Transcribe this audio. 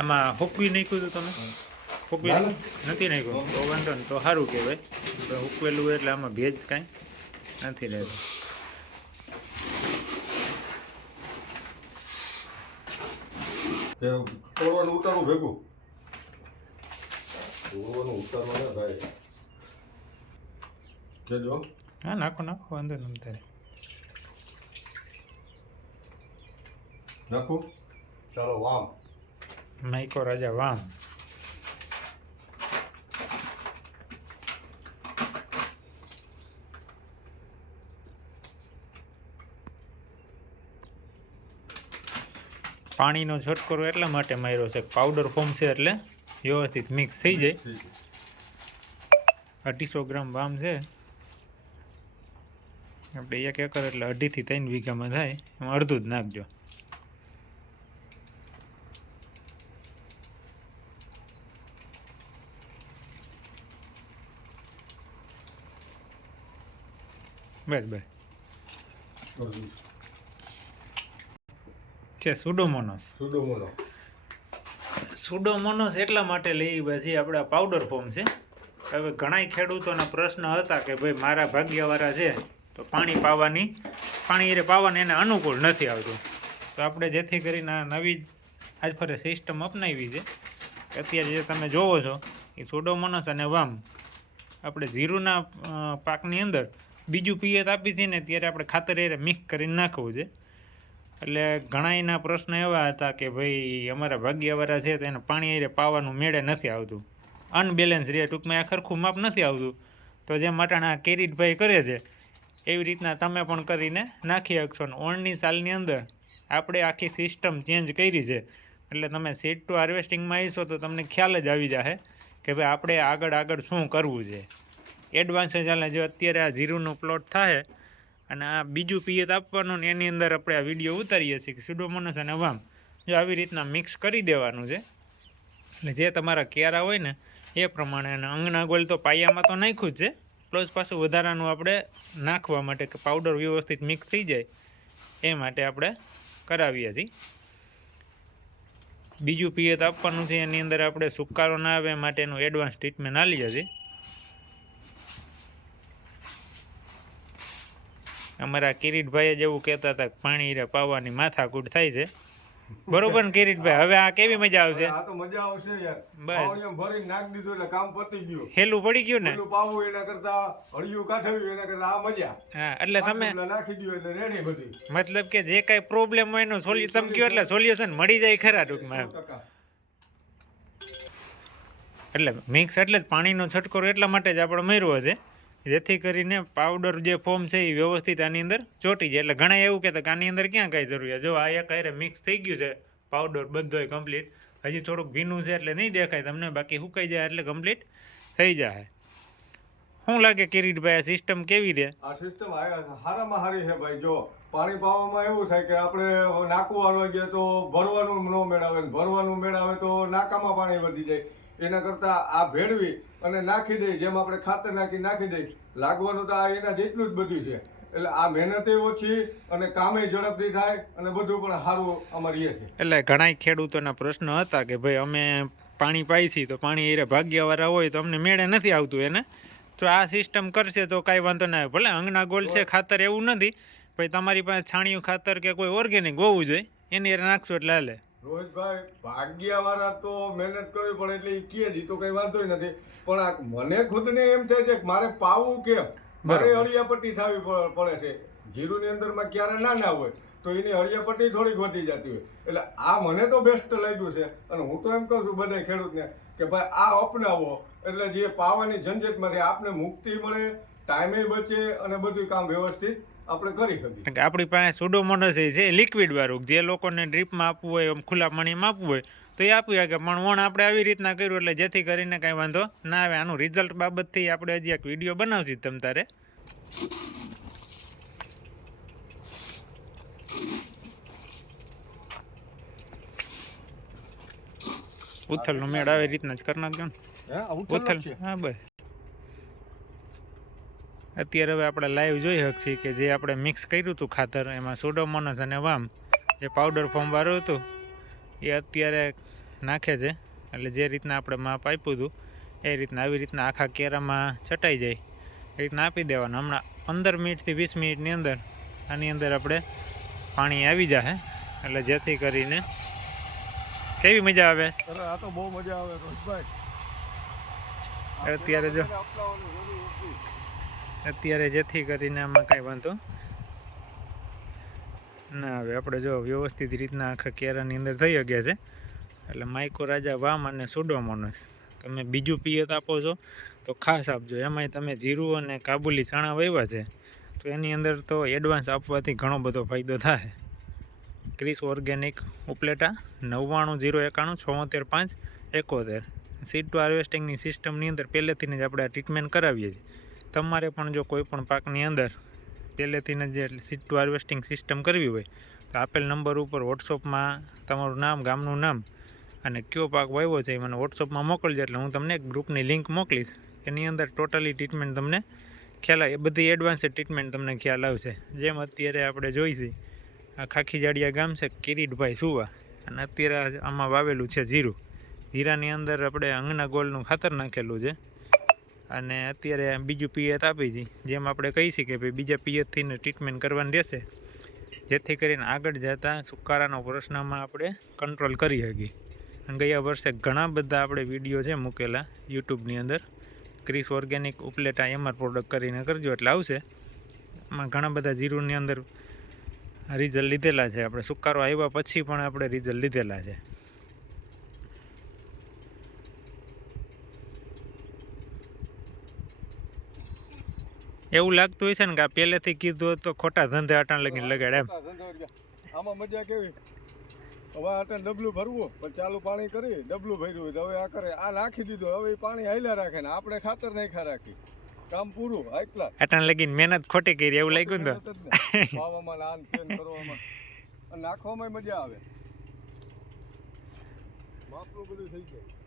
આમાં હુકવી નાખ્યું હતું તમે? હુકવી નથી નાખ્યું? તો વાંધો ને તો સારું કહેવાય. તો હુકવેલું હોય એટલે આમાં ભેજ કાંઈ નથી રહેતો. તોડવાનું ઉતારવું ભેગું? તોડવાનું ઉતારવા ના થાય. કેજો. હા નાખો નાખો વાંધો નહીં તારે. નાખું? ચાલો વામ. માઇકો રાજા વામ પાણીનો છટકરો એટલા માટે માર્યો છે. પાવડર ફોર્મ છે એટલે વ્યવસ્થિત મિક્સ થઈ જાય. અઢીસો ગ્રામ વામ છે. આપણે એક એકર એટલે અઢીથી ત્રણ વીઘામાં થાય. એમાં અડધું જ નાખજો. બસ છે સુડોમોનસ. સુડોમોનો સુડોમોનોસ એટલા માટે લઈ પછી આપણે પાવડર ફોર્મ છે. હવે ઘણાય ખેડૂતોના પ્રશ્ન હતા કે ભાઈ મારા ભાગ્યવાળા છે તો પાણી પાવાની પાણી એ પાવાને એને અનુકૂળ નથી આવતું. તો આપણે જેથી કરીને આ નવી આજ ફરે સિસ્ટમ અપનાવી છે. અત્યારે જે તમે જોવો છો એ સુડોમોનસ અને વામ. આપણે જીરુના પાકની અંદર બીજું પિયત આપી હતી ને, ત્યારે આપણે ખાતર એ મિક્સ કરીને નાખવું છે. એટલે ઘણા એના પ્રશ્ન એવા હતા કે ભાઈ, અમારા ભાગ્યવાળા છે તો એને પાણી એ પાવાનું મેળે નથી આવતું. અનબેલેન્સ રહે, ટૂંકમાં આ ખરખું માપ નથી આવતું. તો જે માટાણા કેરીટભાઈ કરે છે, એવી રીતના તમે પણ કરીને નાખી શકશો ને. ઓળની સાલની અંદર આપણે આખી સિસ્ટમ ચેન્જ કરી છે. એટલે તમે સીટ ટુ હાર્વેસ્ટિંગમાં આવીશો તો તમને ખ્યાલ જ આવી જશે કે ભાઈ આપણે આગળ આગળ શું કરવું છે. એડવાન્સ ચાલે જો અત્યારે આ જીરુનો પ્લોટ થાય અને આ બીજું પિયત આપવાનું ને એની અંદર આપણે આ વીડિયો ઉતારીએ છીએ કે સુડોમોનસ અને વામ જો આવી રીતના મિક્સ કરી દેવાનું છે, એટલે જે તમારા કેરા હોય ને, એ પ્રમાણે અને અંગના ગોળ તો પાયામાં તો નાખ્યું જ છે પ્લસ પાછું વધારાનું આપણે નાખવા માટે કે પાવડર વ્યવસ્થિત મિક્સ થઈ જાય, એ માટે આપણે કરાવીએ છીએ. બીજું પિયત આપવાનું છે, એની અંદર આપણે સુકારો ના આવે માટેનું એડવાન્સ ટ્રીટમેન્ટ આલીએ છીએ. અમારા કિરીટભાઈ જ એવું કહેતા હતા કે પાણી રે પાવાની માથાકૂટ થાય છે. બરોબર ને કિરીટભાઈ? હવે આ કેવી મજા આવશે? આ તો મજા આવશે યાર. બસ. ભરીને નાખી દીધું એટલે કામ પતી ગયું. હેલું પડી ગયું ને? પાવું એના કરતા હળિયું કાઠવ્યું એના કરતા આ મજા. હા એટલે તમે નાખી દીધું એટલે રેડી બધી. મતલબ કે જે કાંઈ પ્રોબ્લેમ હોય એનું સોલ્યુ તમે કયો એટલે સોલ્યુશન મળી જાય ખરા ટૂંકમાં. એટલે મિક્સ એટલે જ પાણીનો છટકો એટલા માટે જ આપણે મેળવો છે. જેથી કરીને પાવડર જે ફોર્મ છે એ વ્યવસ્થિત આની અંદર ચોટી જાય. એટલે ઘણા એવું કહેતા કે આની અંદર ક્યાં કાંઈ જરૂરિયાત જો આ એક અરે મિક્સ થઈ ગયું છે પાવડર બધોય કમ્પ્લીટ હજી થોડુંક ભીનું છે એટલે નહીં દેખાય તમને, બાકી સુકાઈ જાય એટલે કમ્પ્લીટ થઈ જાય શું લાગે કિરીટભાઈ, આ સિસ્ટમ કેવી રહે? આ સિસ્ટમ હારામાં હારી છે ભાઈ. જો પાણી પાવામાં એવું થાય કે આપણે નાકું વાળવા ગયા તો ભરવાનું ન મેળાવે ભરવાનું મેળાવે તો નાકામાં પાણી વધી જાય. એના કરતા આ ભેળવી અને નાખી દઈ, જેમ આપણે ખાતર નાખી નાખી દઈ, લાગવાનું તો આ એના જેટલું જ બધું છે. એટલે આ મહેનતે ઓછી અને કામે ઝડપથી થાય અને બધું પણ સારું અમારી છે. એટલે ઘણા ખેડૂતોના પ્રશ્ન હતા કે ભાઈ, અમે પાણી પાઈ છી તો પાણી એ ભાગ્યવાળા હોય તો અમને મેળે નથી આવતું એને. તો આ સિસ્ટમ કરશે તો કાંઈ વાંધો ના આવે. ભલે અંગના ગોલ છે, ખાતર એવું નથી, ભાઈ, તમારી પાસે છાણિયું ખાતર કે કોઈ ઓર્ગેનિક હોવું જોઈએ, એની નાખશો એટલે હાલે. રોહિતભાઈ ભાગ્યાવાળા તો મહેનત કરવી પડે એટલે એ કહે જ તો કઈ વાંધો નથી. પણ આ મને ખુદને એમ થાય છે કે મારે પાવું કેમ? મારે. હળિયાપટ્ટી થવી પડે છે. જીરુની અંદરમાં ક્યારે ના હોય તો એની હળિયાપટ્ટી થોડીક વધી જતી હોય. એટલે આ મને તો બેસ્ટ લાગ્યું છે. અને હું તો એમ કહું છું બધા ખેડૂતને કે ભાઈ આ અપનાવો. એટલે જે પાવાની ઝંઝટમાંથી આપને મુક્તિ મળે ટાઈમે બચે અને બધું કામ વ્યવસ્થિત આપણે કરી શકીએ. કે આપણી પાસે સુડોમોનસ છે લિક્વિડ વાળું. જે લોકોને ડ્રીપમાં આપવું હોય એમ ખુલ્લા પાણીમાં આપવું હોય તો એ આપી શકે પણ વણ આપણે આવી રીતના કર્યું એટલે જેથી કરીને કાંઈ વાંધો ના આવે. આનું રિઝલ્ટ બાબતથી આપણે હજી એક વીડિયો બનાવશે તમ તારે. ઉથલનો મેળ આવે રીતના જ કરી નાખજો ને. ઉથલ. હા બસ. અત્યારે હવે આપણે લાઈવ જોઈ શકીએ કે જે આપણે મિક્સ કર્યું હતું ખાતર એમાં સોડોમોનસ અને વામ જે પાવડર ફોર્મ વાળું હતું. એ અત્યારે નાખે છે. એટલે જે રીતના આપણે માપ આપ્યું હતું એ રીતના આવી રીતના આખા કેરામાં છટાઈ જાય. એ રીતના આપી દેવાનું. હમણાં પંદર મિનિટથી વીસ મિનિટની અંદર આની અંદર આપણે પાણી આવી જશે એટલે જેથી કરીને કેવી મજા આવે? આ તો બહુ મજા આવે રોજભાઈ અત્યારે જો. અત્યારે જેથી કરીને આમાં કાંઈ વાંધો ના હવે આપણે જો વ્યવસ્થિત રીતના આખા કેરાની અંદર થઈ ગયા છે. એટલે માઇકો રાજા વામ અને સુડોમોનસ તમે બીજું પિયત આપો છો તો ખાસ આપજો. એમાંય તમે જીરું અને કાબુલી ચણા વાવ્યા છે, તો એની અંદર તો એડવાન્સ આપવાથી ઘણો બધો ફાયદો થાય. ક્રિસ ઓર્ગેનિક ઉપલેટા નવ્વાણું જીરો એકાણું છોતેર પાંચ એકોતેર. સીડ ટુ હાર્વેસ્ટિંગની સિસ્ટમની અંદર પહેલેથી જ આપણે ટ્રીટમેન્ટ કરાવીએ છીએ. તમારે પણ જો કોઈ પણ પાકની અંદર પહેલેથી જે સીટ ટુ હાર્વેસ્ટિંગ સિસ્ટમ કરવી હોય, તો આપેલ નંબર ઉપર વોટ્સઅપમાં તમારું નામ, ગામનું નામ અને કયો પાક વાવ્યો છે એ મને વોટ્સઅપમાં મોકલજો, એટલે હું તમને એક ગ્રુપની લિંક મોકલીશ. એની અંદર ટોટલી ટ્રીટમેન્ટ તમને ખ્યાલ આવે, એ બધી એડવાન્સ ટ્રીટમેન્ટ તમને ખ્યાલ આવશે. જેમ અત્યારે આપણે જોઈશી આ ખાખી જાડિયા ગામ છે, કિરીટભાઈ સુવા. અને અત્યારે આમાં વાવેલું છે જીરું. જીરાની અંદર આપણે અંગના ગોલનું ખાતર નાખેલું છે. અને અત્યારે બીજું પિયત આપી છે જેમ આપણે કહી શકીએ કે ભાઈ બીજા પિયતથી ટ્રીટમેન્ટ કરવાની રહેશે. જેથી કરીને આગળ જતાં સુકારાનો પ્રશ્નમાં આપણે કંટ્રોલ કરી શકીએ. અને ગયા વર્ષે ઘણા બધા આપણે વીડિયો છે મૂકેલા યુટ્યુબની અંદર. Kris organic Upleta MR product કરીને કરજો, એટલે આવશે. એમાં ઘણા બધા જીરુની અંદર રિઝલ્ટ લીધેલા છે. આપણે સુકારો આવ્યા પછી પણ આપણે રિઝલ્ટ લીધેલા છે. એવું લાગતું છે ને કે આ પહેલેથી કીધું તો ખોટા ધંધે અટાણ લગીને લગાડે એમ. આમાં મજા કેવી? હવે આટલે ડબલું ભરવું પણ ચાલુ પાણી કરી ડબલું ભર્યું હવે આ કરે. આ નાખી દીધું હવે પાણી હાલ્યા રાખે ને આપણે ખાતર નહીં ખા રાખી. કામ પૂરું આટલા અટાણ લગીને મહેનત ખોટી કરી એવું લાગ્યું તો. વાવામાં આન તેન કરવામાં. અને નાખવામાં મજા આવે. માપનું બધું થઈ જાય.